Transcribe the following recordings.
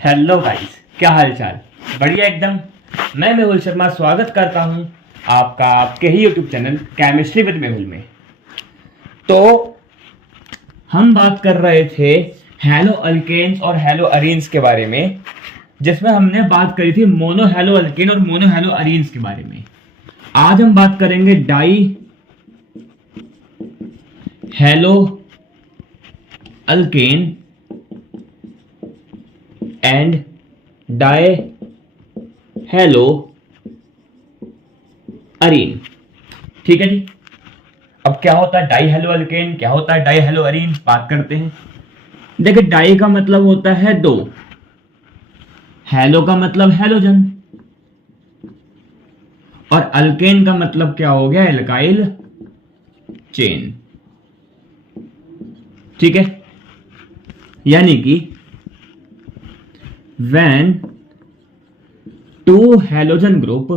Hello guys, क्या हाल चाल। बढ़िया एकदम। मैं मेहुल शर्मा स्वागत करता हूं आपका आपके ही YouTube channel chemistry with Mehul में। तो हम बात कर रहे थे हैलो अल्केन्स और हैलो अरीन्स के बारे में, जिसमें हमने बात करी थी मोनो हैलो अल्केन और मोनो हैलो अरीन्स के बारे में। आज हम बात करेंगे di hello alkane and di hello arene. ठीक है जी। अब क्या होता है डाई हैलो अल्केन, क्या होता है डाई हैलो अरीन, बात करते हैं। देखिए, डाई का मतलब होता है दो, हैलो का मतलब हैलोजन, और अल्केन का मतलब क्या हो गया, एल्काइल चेन। ठीक है, यानी कि when two halogen group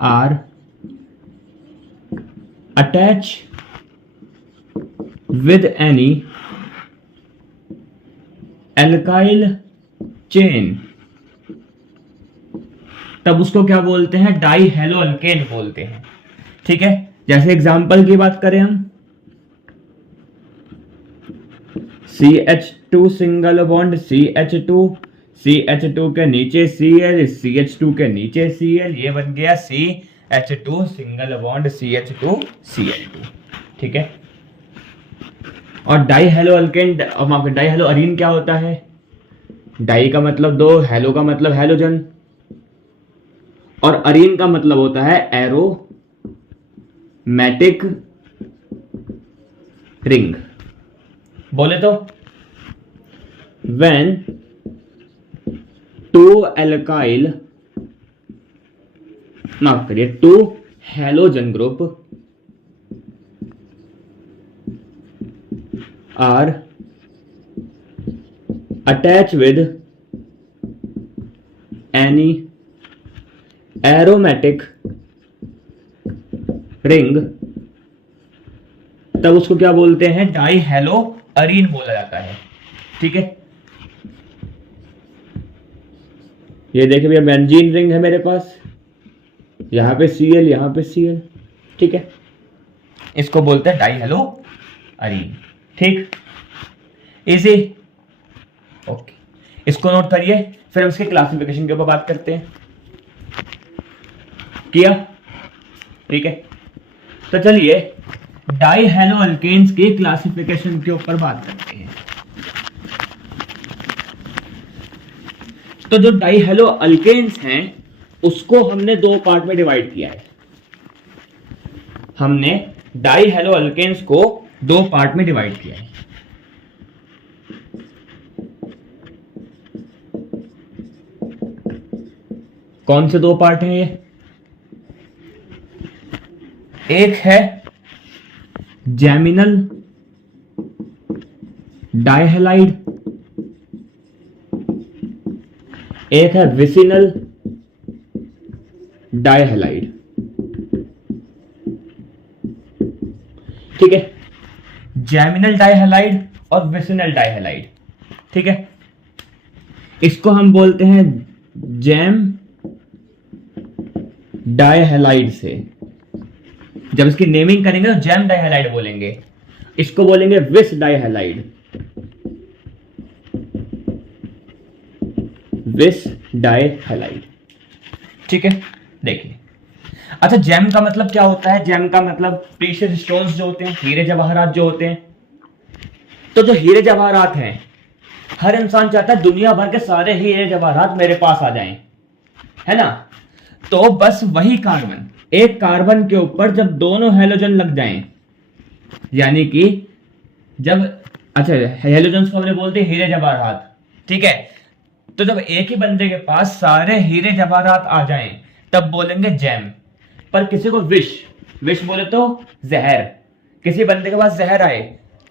are attached with any alkyl chain, तब उसको क्या बोलते हैं, डाई हैलो अल्केन बोलते हैं। ठीक है, जैसे एग्जांपल की बात करें हम, CH2 single bond CH2, CH2 के नीचे Cl, CH2 के नीचे Cl, ये बन गया CH2 single bond CH2 Cl2। ठीक है, और die hello alkane, die hello Areen क्या होता है, डाई का मतलब दो, हैलो का मतलब हैलोजन, और अरीन का मतलब होता है एरोमेटिक रिंग। बोले तो when two alkyl, माफ करिए, two halogen group are attached with any aromatic ring, तब उसको क्या बोलते हैं, डाई हैलो अरीन बोला जाता है। ठीक है, ये देखिए भैया, बेंजीन रिंग है मेरे पास, यहां पे Cl, यहां पे Cl। ठीक है, इसको बोलते हैं डाई हैलो अरीन। ठीक, इजी, ओके, इसको नोट करिए, फिर हम इसके क्लासिफिकेशन के ऊपर बात करते हैं। किया? ठीक है, तो चलिए डाई हैलो अल्केन्स के क्लासिफिकेशन के ऊपर बात करते हैं। तो जो डाई हैलो अल्केन्स हैं उसको हमने दो पार्ट में डिवाइड किया है। हमने डाई हैलो अल्केन्स को दो पार्ट में डिवाइड किया है। कौन से दो पार्ट हैं ये? एक है जैमिनल डाइहैलाइड, एक है विसिनल डाइहैलाइड। ठीक है, जैमिनल डाइहैलाइड और विसिनल डाइहैलाइड। ठीक है, इसको हम बोलते हैं जैम डाइहैलाइड से। जब इसकी नेमिंग करेंगे तो जैम डाइहैलाइड बोलेंगे, इसको बोलेंगे विस डाइहैलाइड, विस डाइहैलाइड। ठीक है, देखिए, अच्छा, जैम का मतलब क्या होता है? जैम का मतलब प्रीशियस स्टोन्स जो होते हैं, हीरे जवाहरात जो होते हैं। तो जो हीरे जवाहरात हैं, हर इंसान चाहता है दुनिया भर के सारे हीरे जवाहरात मेरे पास आ जाएं, है ना। तो बस वही कार्बन, एक कार्बन के ऊपर जब दोनों हैलोजन लग जाएं, यानी कि जब, अच्छा, हैलोजन को हमने बोलते हैं हीरे जवाहरात। ठीक है, तो जब एक ही बंदे के पास सारे हीरे जवाहरात आ जाएं तब बोलेंगे जैम। पर किसी को विश, विश बोले तो जहर, किसी बंदे के पास जहर आए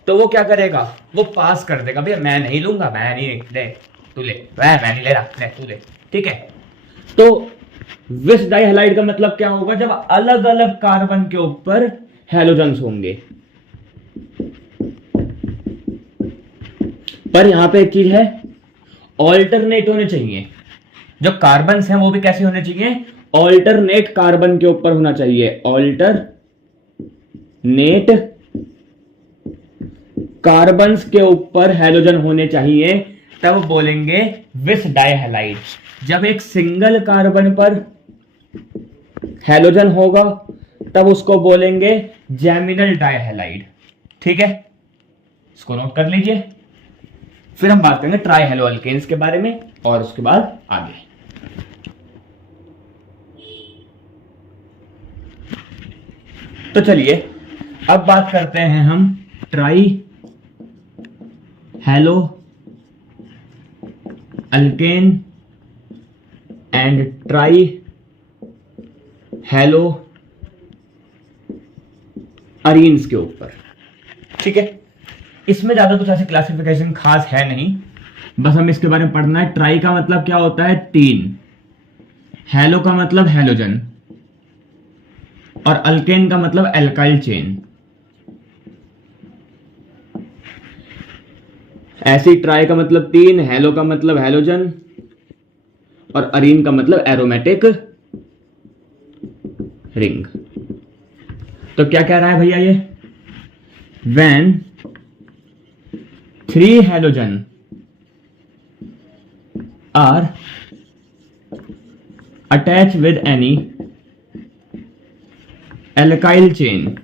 तो वो क्या करेगा, वो पास कर देगा, भैया मैं नहीं लूंगा, मैं नहीं, ले तू ले, मैं नहीं ले रहा, ले तू ले। ठीक है, तो विस डाइहैलाइड का मतलब क्या होगा, जब अलग अलग कार्बन के ऊपर हैलोजन्स होंगे। पर यहां पे एक चीज है, ऑल्टरनेट होने चाहिए। जो कार्बन हैं वो भी कैसे होने चाहिए, ऑल्टरनेट कार्बन के ऊपर होना चाहिए, ऑल्टरनेट कार्बन्स के ऊपर हैलोजन होने चाहिए, तब बोलेंगे विस डाइहैलाइड। जब एक सिंगल कार्बन पर हैलोजन होगा तब उसको बोलेंगे जैमिनल डाइहैलाइड। ठीक है, इसको नोट कर लीजिए। फिर हम बात करेंगे ट्राई हैलो अल्केन्स के बारे में और उसके बाद आगे। तो चलिए अब बात करते हैं हम try hello alkane and try hello arenes के ऊपर। ठीक है, इसमें ज्यादा कुछ ऐसी क्लासिफिकेशन खास है नहीं, बस हम इसके बारे में पढ़ना है। ट्राई का मतलब क्या होता है, 3, हैलो का मतलब हैलोजन, और अल्केन का मतलब एल्काइल चेन। ऐसी ट्राई का मतलब 3, हैलो का मतलब हैलोजन, और अरीन का मतलब एरोमेटिक रिंग। तो क्या कह रहा है भैया ये, when 3 halogen are attach with any alkyl chain,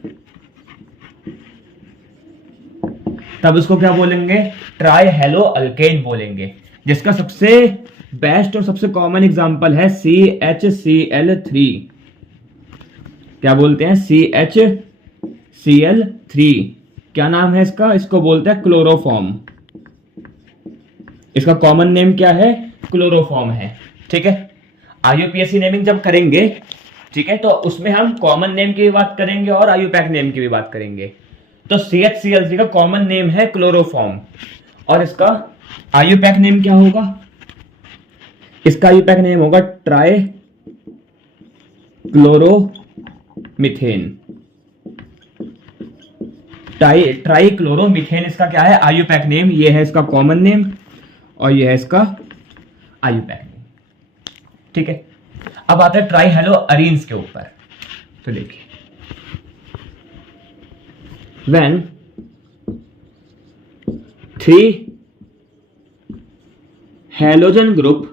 तब उसको क्या बोलेंगे, ट्राई हैलो अल्केन बोलेंगे। जिसका सबसे बेस्ट और सबसे कॉमन एग्जांपल है CHCl3। क्या बोलते हैं, CHCl3। क्या नाम है इसका, इसको बोलते हैं क्लोरोफॉर्म। इसका कॉमन नेम क्या है, क्लोरोफॉर्म है। ठीक है, IUPAC नेमिंग जब करेंगे, ठीक है, तो उसमें हम कॉमन नेम की भी बात करेंगे और IUPAC नेम की भी बात करेंगे। तो CHCl3 का कॉमन नेम है क्लोरोफॉर्म, और इसका IUPAC नेम क्या होगा, इसका IUPAC नेम होगा ट्राई क्लोरोमीथेन। ट्राई क्लोरोमीथेन इसका क्या है, IUPAC नेम। ये है इसका कॉमन नेम और ये है इसका IUPAC नेम। ठीक है, अब आता है ट्राई हैलो अरीन्स के ऊपर। तो देखिए, when 3 halogen group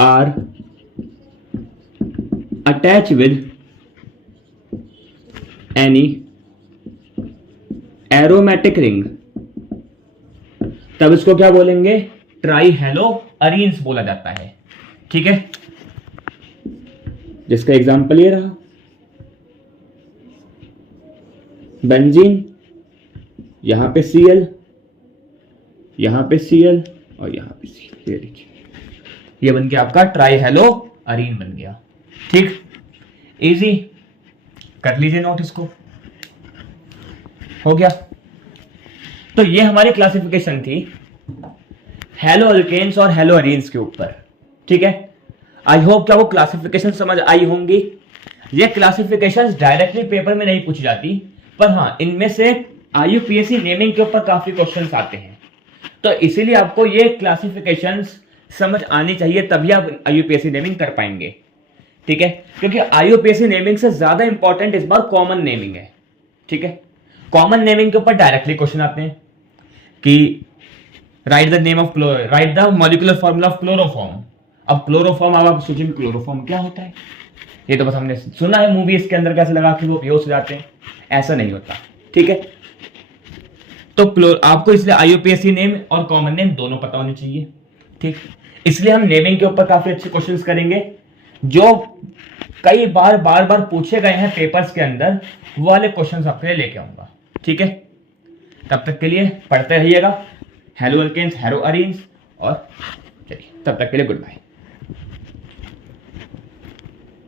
are attach with any aromatic ring, तब इसको क्या बोलेंगे, ट्राई हैलो अरीन्स बोला जाता है। ठीक है, जिसका एग्जांपल ये रहा, बेंजीन, यहां पे Cl, यहां पे Cl और यहां पे Cl। ये देखिए, ये बन गया आपका ट्राई हैलो अरीन बन गया। ठीक, इजी, कर लीजिए नोट इसको, हो गया। तो ये हमारी क्लासिफिकेशन थी हैलो अल्केन्स और हैलो अरीन्स के ऊपर। ठीक है, आई होप क्या वो क्लासिफिकेशन समझ आई होंगी। ये क्लासिफिकेशन डायरेक्टली पेपर में नहीं पूछी जाती, पर हाँ इनमें से IUPAC नेमिंग के ऊपर काफी क्वेश्चंस आते हैं, तो इसीलिए आपको ये क्लासिफिकेशंस समझ आनी चाहिए, तभी आप IUPAC नेमिंग कर पाएंगे। ठीक है, क्योंकि IUPAC नेमिंग से ज्यादा इंपॉर्टेंट इस बार कॉमन नेमिंग है। ठीक है, कॉमन नेमिंग के ऊपर डायरेक्टली क्वेश्चन आते हैं कि right the name of right the molecular formula of chloroform. अब क्लोरोफॉर्म, अब आप सोचेंगे क्लोरोफॉर्म क्या होता है, ये तो बस हमने सुना है मूवीज के अंदर कैसे लगा कि वो बेहोश हो जाते हैं, ऐसा नहीं होता। ठीक है, तो आपको इसलिए IUPAC नेम और कॉमन नेम दोनों पता होने चाहिए। ठीक, इसलिए हम नेमिंग के ऊपर काफी अच्छे क्वेश्चंस करेंगे, जो कई बार बार पूछे गए हैं पेपर्स के अंदर, वो वाले क्वेश्चंस आपके लिए लेके आऊंगा। ठीक है, तब तक के लिए पढ़ते रहिएगा हैलो अल्केन्स, हैलो अरीन्स, और चलिए तब तक के लिए गुड बाय।